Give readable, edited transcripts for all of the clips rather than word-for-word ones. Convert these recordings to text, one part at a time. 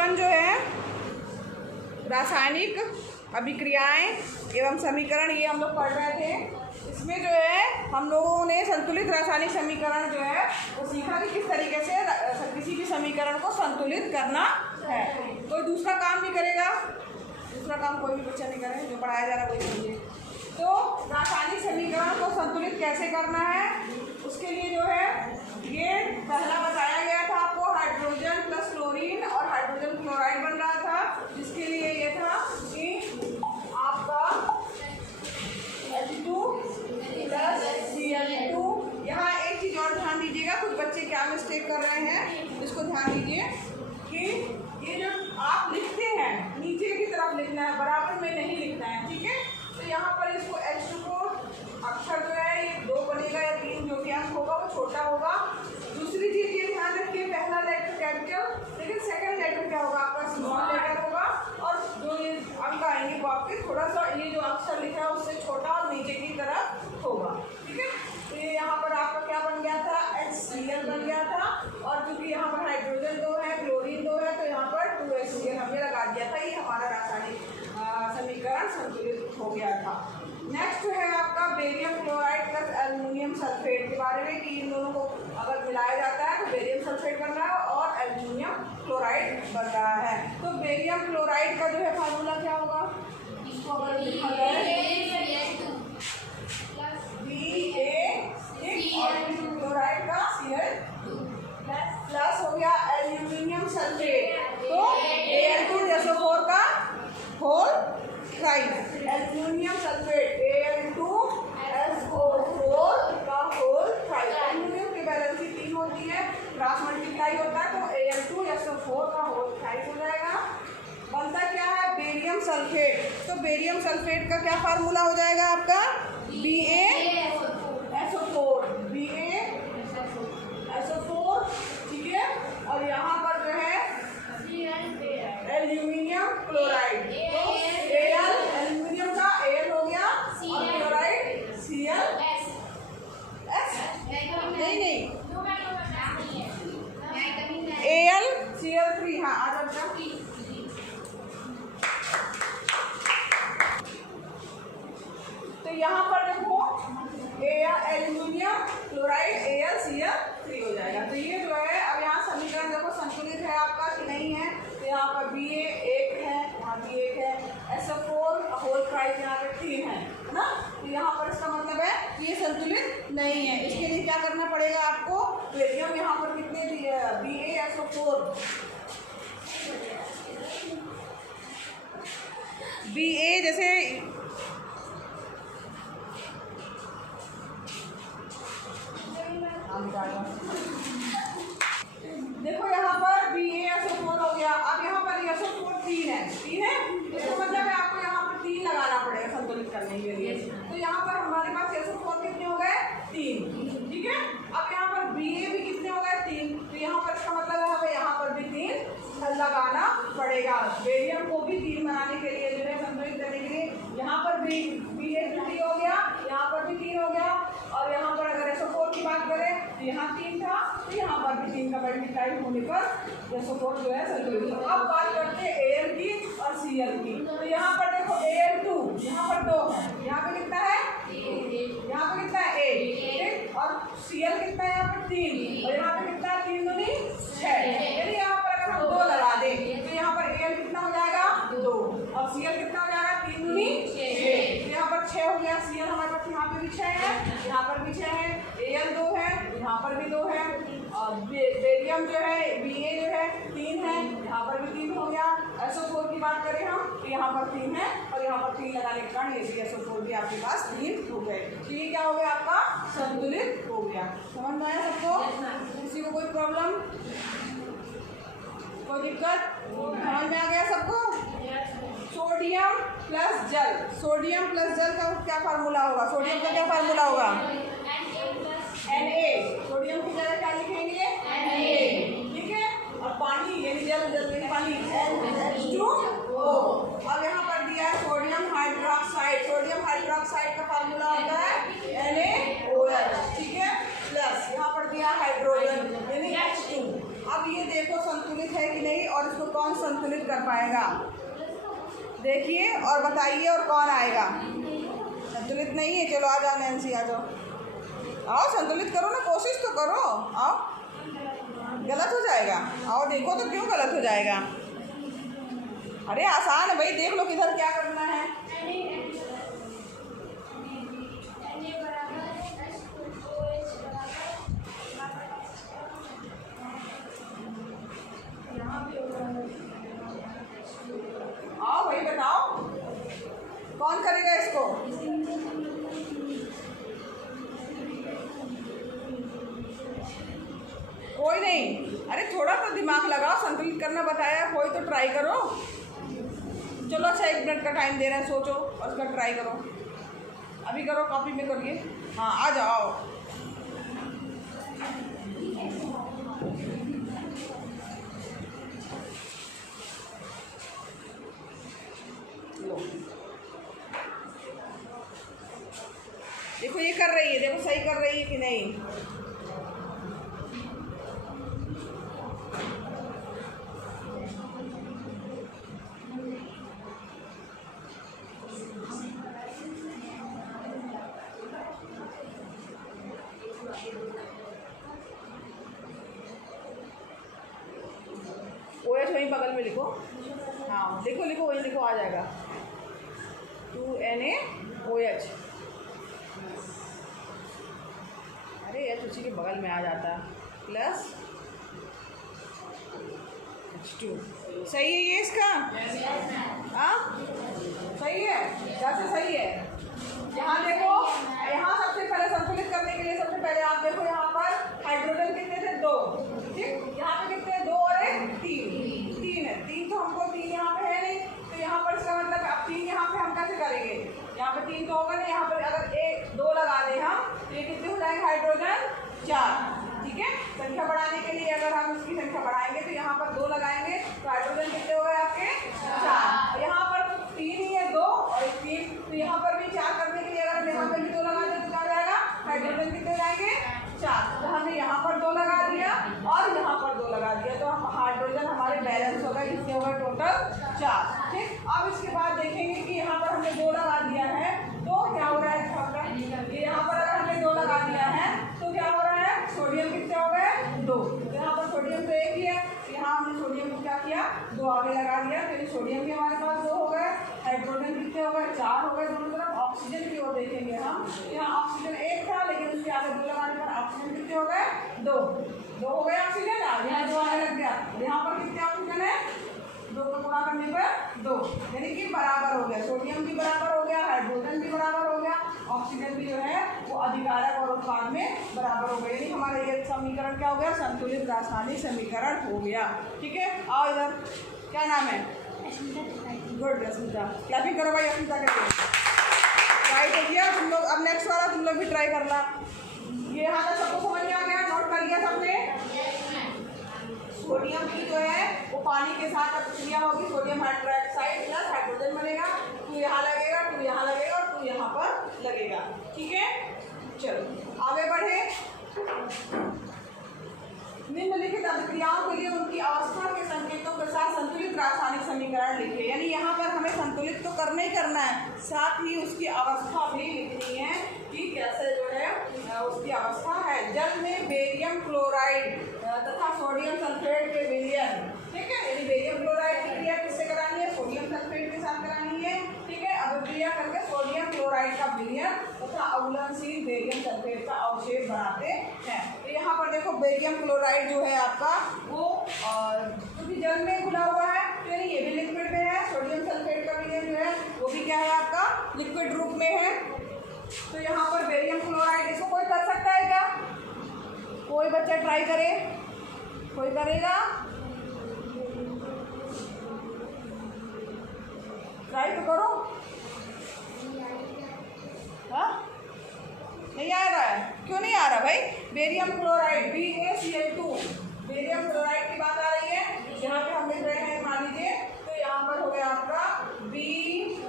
1 जो है रासायनिक अभिक्रियाएं एवं समीकरण, ये हम लोग पढ़ रहे थे। इसमें जो है हम लोगों ने संतुलित रासायनिक समीकरण जो है वो सीखा कि किस तरीके से किसी भी समीकरण को संतुलित करना है। कोई दूसरा काम भी करेगा, दूसरा काम कोई भी बच्चा नहीं करे, जो पढ़ाया जा रहा है वही समझे। तो रासायनिक समीकरण को संतुलित कैसे करना है, उसके लिए जो है ये पहला बताया गया था आपको, हाइड्रोजन प्लस क्लोरीन और हाइड्रोजन क्लोराइड बन रहा था, जिसके लिए ये था कि आपका H2 प्लस Cl2। यहाँ एक चीज़ और ध्यान दीजिएगा, कुछ बच्चे क्या मिस्टेक कर रहे हैं, इसको ध्यान दीजिए कि ये जो आप लिखते हैं नीचे की तरफ लिखना है, बराबर में नहीं लिखना है, ठीक है। तो यहाँ पर इसको H2 को अक्षर जो है ये 2 बनेगा या 3, जो भी अंक होगा वो छोटा होगा। दूसरी चीज़ ये ध्यान रखिए, पहला लेटर कैपिटल, लेकिन सेकंड लेटर क्या होगा आपका स्मॉल लेटर होगा, और जो ये अंक आएंगे वो आपके थोड़ा सा ये जो अक्षर लिखा है उससे छोटा और नीचे की तरफ होगा, ठीक है। तो ये यहाँ पर आपका क्या बन गया था, HCl बन गया था, और क्योंकि यहाँ पर हाइड्रोजन 2 है, क्लोरीन 2 है, तो यहाँ पर 2HCl हमने लगा दिया था। ये हमारा रासायनिक समीकरण संतुलित हो गया था। नेक्स्ट है आपका barium chloride plus aluminium sulphate के बारे में, कि इन दोनों को अगर मिलाया जाता है तो बेरियम सल्फेट बन रहा है और एल्युमिनियम क्लोराइड बन रहा है। तो बेरियम क्लोराइड का जो है फार्मूला क्या होगा, इसको अगर लिखा जाए Ba और क्लोराइड का Cl प्लस हो गया एल्युमिनियम सल्फेट, तो Al2SO4 का whole tried, aluminium sulphate Al2SO4 का होल ट्राइड। एल्युमिनियम की वैलेंसी 3 होती है, क्रॉस मल्टीप्लाई होता है, तो Al2SO4 का होल ट्राइड हो जाएगा। बनता क्या है, बेरियम सल्फेट। तो बेरियम सल्फेट का क्या फार्मूला हो जाएगा आपका, BaSO4, ठीक है। और यहाँ पर जो है एल्यूमिनियम क्लोराइड, तो Al एल्यूमिनियम का Al हो गया और क्लोराइड Cl नहीं AlCl3। हाँ आ जाता, तो यहाँ पर देखो एल्यूमिनियम क्लोराइड AlCl3 हो जाएगा। तो ये जो है अब यहाँ समीकरण देखो संतुलित है आपका कि नहीं है, तो यहाँ पर Ba 1 है, यहाँ भी 1 है, SO4 होल ट्राइड यहाँ पे 3 है ना। तो यहाँ पर इसका मतलब है कि ये संतुलित नहीं है। इसके लिए क्या करना पड़ेगा आपको, बेरियम यहाँ पर कितने दिए, BaSO4 Ba जैसे देखो यहाँ पर BaSO4 हो गया। अब यहाँ पर SO4 3 है, इसका मतलब है आपको यहाँ पर 3 लगाना पड़ेगा संतुलित करने के लिए। तो यहाँ पर हमारे पास SO4 कितने हो गए, 3, ठीक है। अब यहाँ पर Ba भी कितने हो गए, 3, तो यहाँ पर इसका मतलब है हमें यहाँ पर भी 3 लगाना पड़ेगा। बेरियम को भी 3 बनाने के लिए जो है संतुलित करने के लिए, यहाँ पर भी Ba 3 हो गया, यहाँ पर भी 3 हो गया, और यहाँ पर अगर SO4 की बात करें तो यहाँ 3 था, तो यहाँ पर भी 3 का मल्टीप्लाई होने पर SO4 जो है संतुलित। अब बात करते हैं Al की और Cl की। तो यहाँ पर देखो Al2 यहाँ पर 2 है, यहाँ पे कितना है, यहाँ पे कितना है 1, और Cl कितना है यहाँ पर 3, और यहाँ पे कितना है 3 दूनी 6। यदि यहाँ पर अगर हम 2 लगा दें तो यहाँ पर Al कितना हो जाएगा 2, और Cl कितना हो जाएगा 3 दूनी 6, तो यहाँ पर 6 हो गया। Cl हमारे पास यहाँ पे भी 6 है, यहाँ पर भी 6 है, Al 2 है, यहाँ पर भी 2 है, और बेरियम जो है Ba जो है 3 है, यहाँ पर भी 3 हो गया। SO4 की बात करें हम तो यहाँ पर 3 है, और यहाँ पर 3 लगाने के कारण ये भी SO4 भी आपके पास 3 हो गए। तो ये क्या हो गया आपका, संतुलित हो गया। समझ में आया सबको, किसी को कोई प्रॉब्लम, कोई दिक्कत, समझ में आ गया सबको। सोडियम प्लस जल, सोडियम प्लस जल का क्या फार्मूला होगा, सोडियम का क्या फार्मूला होगा, Na। सोडियम की जगह क्या लिखेंगे, Na, ठीक है। और पानी यानी जल में पानी H2O। अब यहाँ पर दिया है सोडियम हाइड्रोक्साइड, सोडियम हाइड्रोक्साइड का फार्मूला होता है NaOH, ठीक है, प्लस यहाँ पर दिया हाइड्रोजन यानी H2। अब ये देखो संतुलित है कि नहीं, और उसको कौन संतुलित कर पाएगा? देखिए और बताइए और कौन आएगा? संतुलित नहीं है। चलो आ जाओ नैन्सी, आ जाओ, आओ संतुलित करो ना, कोशिश तो करो, आओ। गलत हो जाएगा, आओ देखो तो क्यों गलत हो जाएगा? अरे आसान है भाई, देख लो किधर क्या करना है। आओ भाई बताओ कौन करेगा इसको? कोई नहीं। अरे थोड़ा तो दिमाग लगाओ, संतुलित करना बताया, कोई तो ट्राई करो। चलो अच्छा 1 मिनट का टाइम दे रहे हैं, सोचो और उसका ट्राई करो। अभी करो, कॉपी में करिए। हाँ आ जाओ। देखो ये कर रही है, देखो सही कर रही है कि नहीं। OH वहीं बगल में लिखो। हाँ देखो, लिखो वहीं लिखो, आ जाएगा 2NaOH। अरे H उसी के बगल में आ जाता, प्लस H2। सही है ये इसका? हाँ सही है, जैसे सही है। यहाँ देखो, यहाँ सबसे पहले संतुलित करने के लिए सबसे पहले आप देखो यहाँ पर हाइड्रोजन कितने थे? 2। ठीक, यहाँ पे कितने? 2 और 1 3 है। 3 तो हमको 3 यहाँ पे है नहीं, तो यहाँ पर इसका मतलब अब 3 यहाँ पे हम कैसे करेंगे? यहाँ पे 3 तो होगा नहीं, यहाँ पर अगर 1 2 लगा दें हम तो ये कितने हो जाएंगे? हाइड्रोजन 4। ठीक है, संख्या बढ़ाने के लिए अगर हम इसकी संख्या बढ़ाएंगे तो यहाँ पर 2 लगाएंगे तो हाइड्रोजन कितने हो गए आपके? 4। यहाँ पर 3 ही है, 2 और 3, तो यहाँ पर भी 4 करने के लिए अगर हम यहाँ पर भी 2 लगा दें तो क्या जाएगा? हाइड्रोजन कितने जाएंगे? 4। तो हमने यहाँ पर 2 लगा दिया और यहाँ पर 2 लगा दिया, तो हम हाइड्रोजन हमारे बैलेंस होगा, कितने होगा टोटल? 4। ठीक, अब इसके बाद देखेंगे कि यहाँ पर हमने 2 लगा दिया है तो क्या हो रहा है? ये यहाँ पर अगर हमने 2 लगा दिया है तो क्या हो रहा है? सोडियम कितने हो गए? 2। तो यहाँ पर सोडियम तो 1 ही है, यहाँ हमने सोडियम को क्या किया? 2 आगे लगा दिया, तो ये सोडियम भी हमारे पास 2 हो गए। हाइड्रोजन कितने हो गए? 4 हो गए दोनों तरफ। ऑक्सीजन की ओर देखेंगे हम, यहाँ ऑक्सीजन 1 था लेकिन उसके आगे 2 लगाने पर ऑक्सीजन कितने हो गए? 2 हो गए ऑक्सीजन। यहाँ 2 आने लग गया, यहाँ पर कितने ऑक्सीजन है? 2 को गुणा करने पर 2, यानी कि बराबर हो गया। सोडियम भी बराबर हो गया, हाइड्रोजन भी बराबर हो गया, ऑक्सीजन भी जो है वो अधिकारक और उत्पाद में बराबर हो गया, यानी हमारा ये समीकरण क्या हो गया? संतुलित रासायनिक समीकरण हो गया। ठीक है, आओ इधर। क्या नाम है? गुड रश्मिता, क्लैपिंग करो भाई रश्मिता करके। ट्राई तो किया तुम लोग, अब नेक्स्ट वाला तुम लोग भी ट्राई करना। ये यहाँ तक सबको समझ में आ गया? नोट कर लिया सबने? सोडियम की जो है वो पानी के साथ प्रतिक्रिया होगी, सोडियम हाइड्रोक्साइड प्लस हाइड्रोजन बनेगा, 2 यहाँ लगेगा, 2 यहाँ लगेगा और 2 यहाँ पर लगेगा। ठीक है, चलो आगे बढ़े। निम्नलिखित अभिक्रियाओं के लिए उनकी अवस्था के संकेतों के साथ संतुलित रासायनिक समीकरण लिखे। यानी यहाँ पर हमें संतुलित तो करना ही करना है, साथ ही उसकी अवस्था भी लिखनी है कि कैसे जो है उसकी अवस्था है। जल में बेरियम क्लोराइड तथा सोडियम सल्फेट के विलयन। ठीक है, यदि बेरियम क्लोराइड की क्रिया किससे करानी है? सोडियम सल्फेट के साथ करानी है। ठीक है, अभिक्रिया करके सोडियम क्लोराइड का विलयन तथा अवलनशील बेरियम सल्फेट का अवशेष बनाते हैं। तो यहाँ पर देखो बेरियम क्लोराइड जो है आपका वो क्योंकि जल में घुला हुआ है तो ये भी लिक्विड में है। सोडियम सल्फेट का विलयन जो है वो भी क्या है आपका? लिक्विड रूप में है। तो यहाँ पर बेरियम क्लोराइड, इसको कोई कर सकता है क्या? कोई बच्चा ट्राई करे? कोई करेगा? ट्राई तो करो। हाँ नहीं आ रहा है? क्यों नहीं आ रहा भाई? Barium chloride BaCl2, barium chloride की बात आ रही है। यहाँ पे हम लिख रहे हैं, मान लीजिए, तो यहाँ पर हो गया आपका BaCl2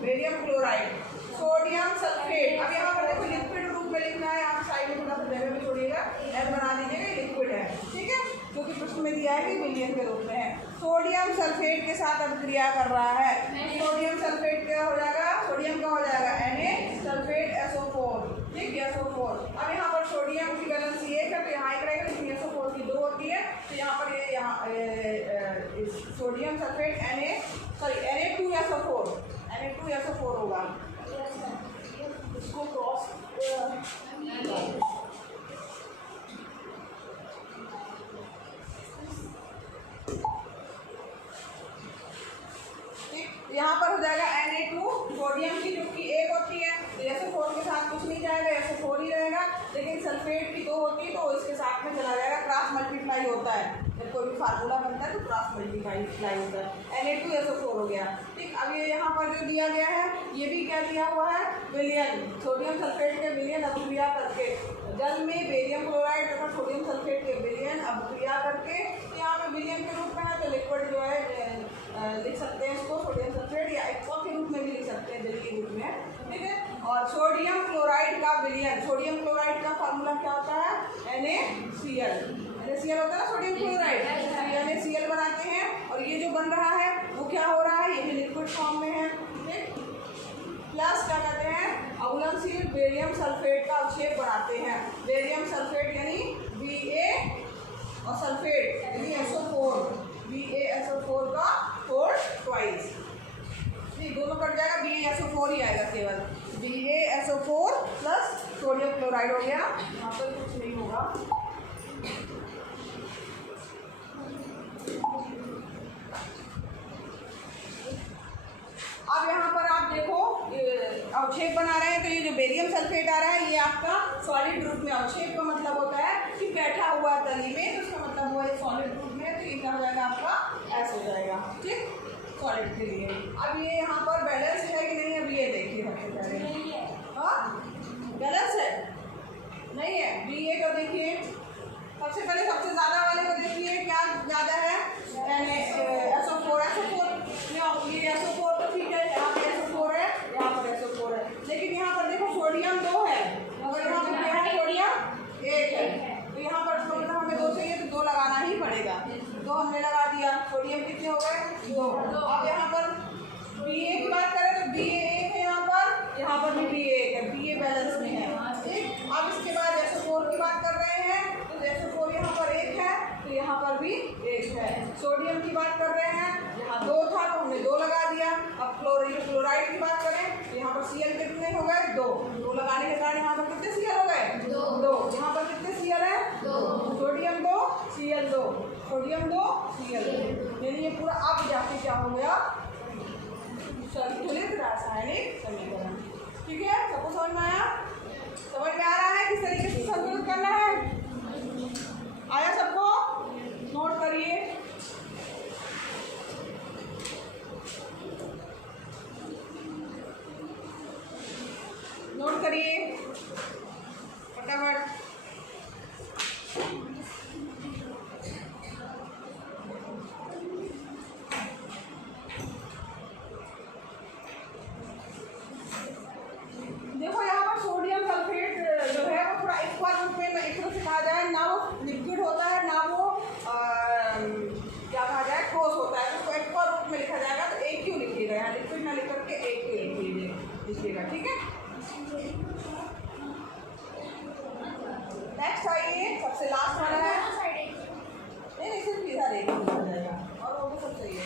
barium chloride. Sodium sulphate, अब यहाँ पर देखो लिक्विड रूप में लिखना है, आप साइड में थोड़ा सा जगह भी छोड़िएगा, एल बना दीजिएगा, लिक्विड है। ही विलियन के रूप में है। सोडियम सल्फेट के साथ अब क्रिया कर रहा है। सोडियम सल्फेट क्या हो जाएगा, सोडियम का हो जाएगा Na सल्फेट SO4, ठीक है, SO4। अब यहाँ पर सोडियम की बैलेंस 1 है तो यहाँ 1 रहेगा, लेकिन SO4 की 2 होती है तो यहाँ पर ये यहाँ सोडियम सल्फेट Na2SO4 होगा। इसको क्रॉस यहाँ पर हो जाएगा Na2 सोडियम की चुटकी 1 होती है तो SO4 के साथ कुछ नहीं जाएगा, SO4 ही रहेगा, लेकिन सल्फेट की 2 होती है तो इसके साथ में चला जाएगा, क्रॉस मल्टीप्लाई होता है। जब कोई भी फार्मूला बनता है तो क्रॉस मल्टीप्लाई होता है। Na2SO4 हो गया, ठीक। अब ये यहाँ पर जो दिया गया है ये भी क्या दिया हुआ है, विलियन, सोडियम सल्फेट के विलियन अभिक्रिया करके जल में बेरियम क्लोराइड तथा सोडियम सल्फेट के विलियन अभिक्रिया करके, यहाँ पे विलियन के रूप में है तो लिक्विड जो है लिख सकते हैं इसको सोडियम सल्फेट, या एक्वा के रूप में भी लिख सकते हैं जलीय रूप में, ठीक है। और सोडियम क्लोराइड का विलियन, सोडियम क्लोराइड का फार्मूला क्या होता है, NaCl होता है ना सोडियम क्लोराइड, NaCl बनाते हैं और ये जो बन रहा है वो क्या हो रहा है, ये भी लिक्विड फॉर्म में है, ठीक। प्लस क्या कहते हैं, अवलनशील बेरियम सल्फेट का अवक्षेप बनाते हैं। बेरियम सल्फेट यानी Ba और सल्फेट यानी SO4, BaSO4 का 4 ट्वाइस, नहीं दोनों कट जाएगा, BaSO4 ही आएगा केवल, BaSO4 प्लस सोडियम क्लोराइड हो गया, यहाँ पर कुछ नहीं होगा। अब यहाँ पर आप देखो अवक्षेप बना रहे हैं तो ये जो बेरियम सल्फेट आ रहा है ये आपका सॉलिड रूप में, अवक्षेप का मतलब होता है कि बैठा हुआ तली में, तो उसका मतलब हुआ है सॉलिड रूप में, तो ये क्या हो जाएगा आपका S हो जाएगा, ठीक, सॉलिड के लिए। अब ये यहाँ पर बैलेंस है कि नहीं, अब ये देखिए सबसे पहले, हाँ बैलेंस है, नहीं है, Ba को देखिए सबसे पहले, सबसे ज़्यादा वाले को देखिए क्या ज़्यादा है, SO4 ये SO4 तो ठीक है, यहाँ पे SO4 है, यहाँ पर SO4 है, लेकिन यहाँ पर देखो सोडियम 2 है और यहाँ पर क्या है, सोडियम 1 है, तो यहाँ पर मतलब हमें 2 चाहिए तो 2 लगाना ही पड़ेगा, 2 हमने लगा दिया, सोडियम कितने हो गए, 2। अब यहाँ पर Ba की बात करें तो Ba 1 है, यहाँ पर भी Ba 1 है, Ba बैलेंस में है, ठीक। अब इसके बाद SO4 की बात कर रहे हैं तो SO4 यहाँ पर 1 है तो यहाँ पर भी 1 है। सोडियम की बात कर रहे हैं, यहाँ 2 था तो हमने 2 लगा दिया। अब क्लोराइड की बात करें, यहाँ पर Cl कितने हो गए, 2 लगाने के कारण यहाँ पर कितने Cl हो गए, 2। यहाँ पर कितने Cl है, 2, सोडियम 2 Cl 2, सोडियम 2 Cl 2, यानी ये पूरा अब जाके क्या हो गया, संतुलित रासायनिक समीकरण, ठीक है। सबको समझ में आया, समझ में आ रहा है किस तरीके से संतुलित करना है, आया सबको, नोट करिए। नोट करिए फटाफट। देखो यहाँ पर सोडियम सल्फेट जो है वो थोड़ा एक्वा रूप में एक तरह से कहा जाए, ना वो लिक्विड होता है ना वो क्या कहा जाए ठोस होता है, तो एक्वा रूप में लिखा जाएगा तो एक क्यों लिखिएगा, यहाँ लिक्विड ना लिख करके एक क्यों लिखिएगा, ठीक है। नेक्स्ट आइए, सबसे लास्ट वाला है, नहीं सिर्फ इधर एक हो जाएगा और वो भी सब सही है।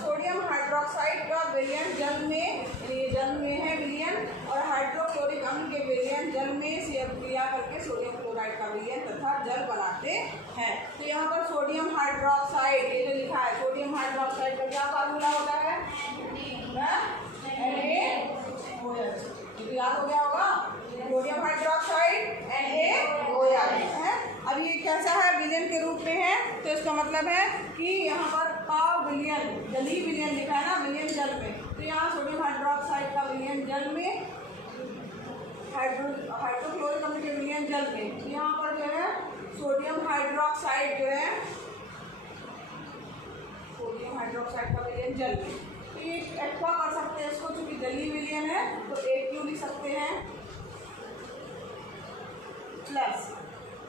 सोडियम हाइड्रोक्साइड का विलयन जल में, ये जल में है विलयन, और हाइड्रोक्लोरिक अम्ल के विलयन जल में से क्रिया करके सोडियम क्लोराइड का विलयन तथा जल बनाते हैं। तो यहाँ पर सोडियम हाइड्रोक्साइड ये जो लिखा है, सोडियम हाइड्रोक्साइड का क्या फार्मूला होता है, NaOH, याद हो गया होगा, सोडियम हाइड्रोक्साइड NaOH है। अब ये कैसा है, विलयन के रूप में है, तो इसका मतलब है कि यहाँ पर का विलयन, जलीय विलयन लिखा है ना, विलयन जल में, तो यहाँ सोडियम हाइड्रोक्साइड का विलयन जल में, हाइड्रोक्लोरिक अम्ल के विलयन जल में, यहाँ पर जो है सोडियम हाइड्रोक्साइड जो है, सोडियम हाइड्रोक्साइड का विलयन जल में, तो ये एक्वा कर सकते हैं इसको, चूंकि जलीय विलयन है तो एक क्यों लिख सकते हैं, प्लस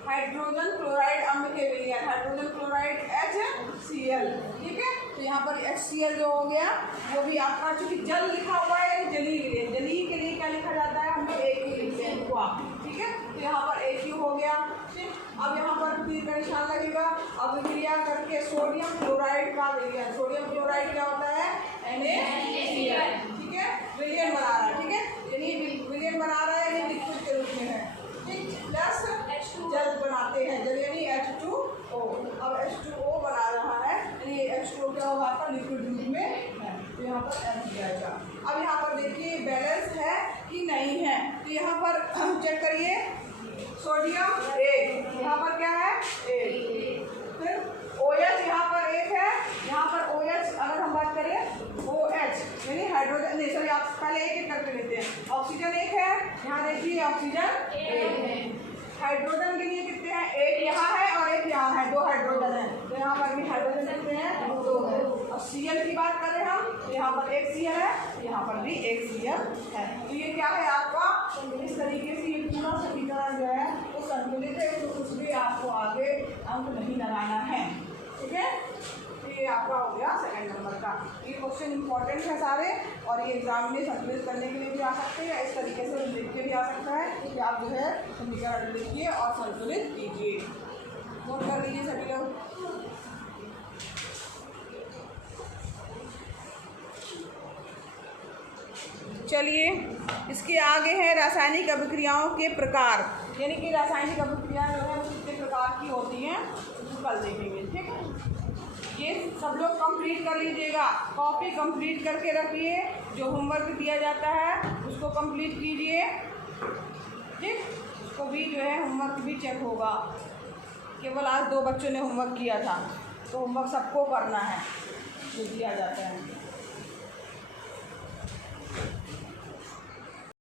हाइड्रोजन क्लोराइड अम्ल के विलयन, हाइड्रोजन क्लोराइड HCl, ठीक है। तो यहाँ पर HCl जो हो गया वो भी आपका, चूंकि जल लिखा हुआ है जलीय विलयन, जलीय के लिए क्या लिखा जाता है, हम लोग एक ही लिखते हैं हुआ, ठीक है। तो यहाँ पर एक ही हो गया, ठीक। अब यहाँ पर तीर का निशान लगेगा। अब क्रिया करके सोडियम क्लोराइड का विलयन, सोडियम क्लोराइड क्या होता है, NaCl, ठीक है, विलयन बना रहा है, ठीक है, यानी विलयन बना रहा है, यानी लिक्विड के रूप में है, ठीक, प्लस जल बनाते हैं, जल यानी H2O। अब H2O बना रहा है, यानी H2O क्या होगा आपका, लिक्विड रूप में है, तो यहाँ पर M जाएगा। अब यहाँ पर देखिए बैलेंस है कि नहीं है, तो यहाँ पर चेक करिए, सोडियम 1, यहाँ पर क्या है 1, फिर OH यहाँ पर 1 है, यहाँ पर OH अगर हम बात करें OH यानी हाइड्रोजन, नहीं सॉरी, आप पहले एक एक करके लेते हैं। ऑक्सीजन 1 है, यहाँ देखिए ऑक्सीजन 1 है। हाइड्रोजन के लिए कितने हैं, एक यहाँ है और एक यहाँ है, 2 हाइड्रोजन है, तो यहाँ पर भी हाइड्रोजन कितने हैं, 2 है। और Cl की बात करें हम, तो यहाँ पर एक Cl है, यहाँ पर भी एक Cl है। तो ये क्या है आपका, इस तरीके से ये पूरा समीकरण जो है वो संतुलित है, तो कुछ भी आपको आगे अंक नहीं लगाना है, ठीक है। ये आपका हो गया सेकंड नंबर का। ये क्वेश्चन इंपॉर्टेंट है सारे, और ये एग्जाम में संतुलित करने के लिए भी आ सकते हैं, इस तरीके से लिख के भी आ सकता है कि आप जो है समीकरण लिखिए और संतुलित कीजिए। नोट कर लीजिए सभी लोग। चलिए इसके आगे है रासायनिक अभिक्रियाओं के प्रकार, यानी कि रासायनिक अभिक्रियाएं जो है वो कितने प्रकार की होती हैं, उसको कल देखेंगे, ठीक है। ये सब लोग कंप्लीट कर लीजिएगा, कॉपी कंप्लीट करके रखिए, जो होमवर्क दिया जाता है उसको कंप्लीट कीजिए, ठीक। उसको भी जो है होमवर्क भी चेक होगा, केवल आज 2 बच्चों ने होमवर्क किया था, तो होमवर्क सबको करना है जो दिया जाता है।